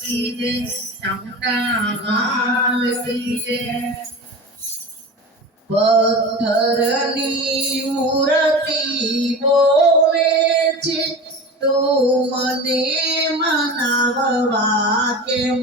કી જય ચામુંડા માલ કી જય. પથ્થરની મૂર્તિ બોલે છે તું મને મનાવવા કેમ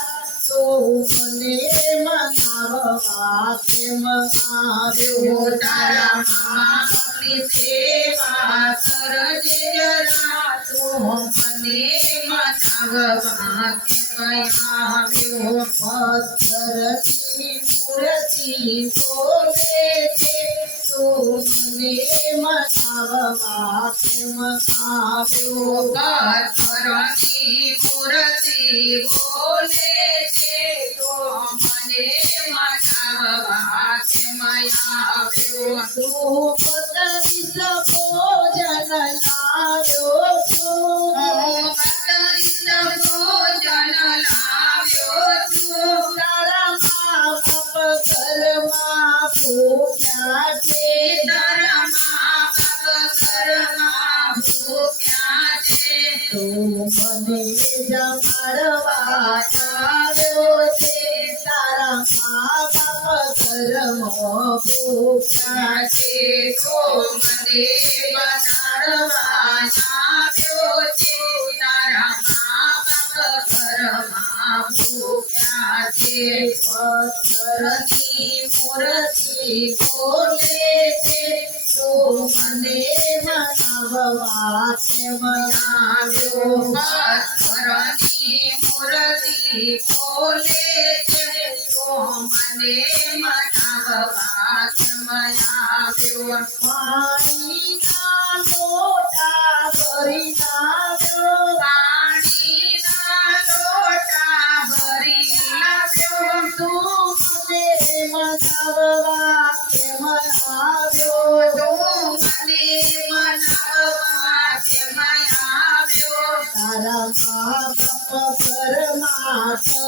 તેની સાચી સેવા કરી રે તારા મા બાપની સેવા કરજે જરા તો મને મનાવવા કેમ આવ્યો પથ્થરની મૂર્તિ બોલે છે. તો મને મનાવવા કેમ આવ્યો પથ્થરની મૂર્તિ બોલે છે તો મને મનાવવા ભોજન લાવ્યો મને જમાડવા આવ્યો છે તારા મા બાપ ભૂખ્યા છે. તો મને બનાડવા આવ્યો છે તારા મા બાપ ઘરમાં ભૂખ્યા છે. પથ્થરની મૂર્તિ બોલે છે. તો મને મનાવવા કેમ આવ્યો પથ્થરની મૂર્તિ બોલે છે મને મનાવવા કેમ આવ્યો પાણીના લોટા ભરી લાવ્યો પાણીના લોટા ભરી લાવ્યો તું મને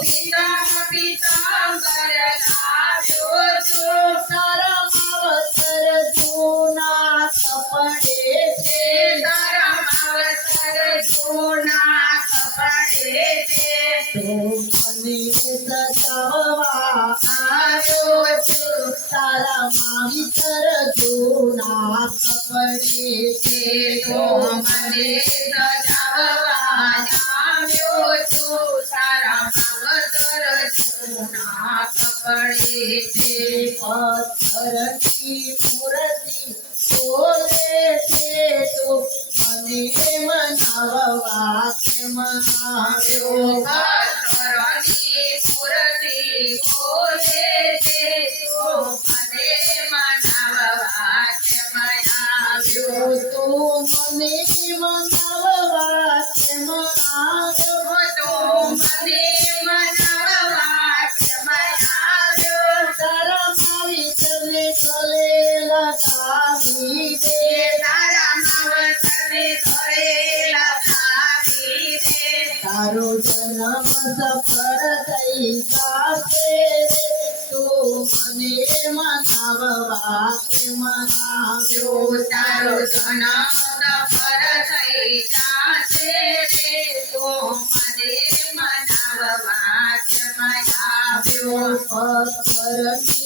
પિતા પિતાંબર લાવ્યો છો તારા સજાવવા આવ્યો કપડે છે તો મને સજાવવા આવ્યો તારા માવતર જૂના કપડે છે પથ્થરની મૂર્તિ બોલે છે તો મને મનાવવા કેમ આવ્યો પથ્થરની મૂર્તિ સફર થઈ પાસે તો મને મનાવવા કે મનાવ્યો તારો જન્મ સફર થઈ પાસે તો મને મનાવવા કે મનાવ્યો સફર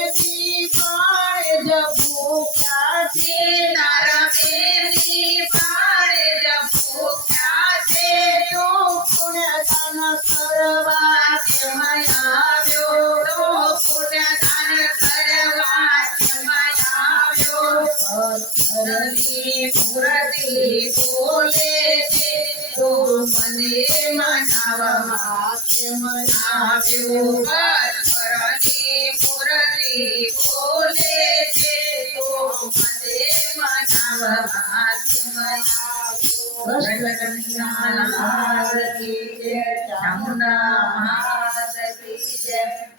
મુરલી બોલે છે, તો મને મનાવવા મનાવ્યો. પરલી મુરલી બોલે છે, તો મને મનાવવા મનાવ્યો. જય જય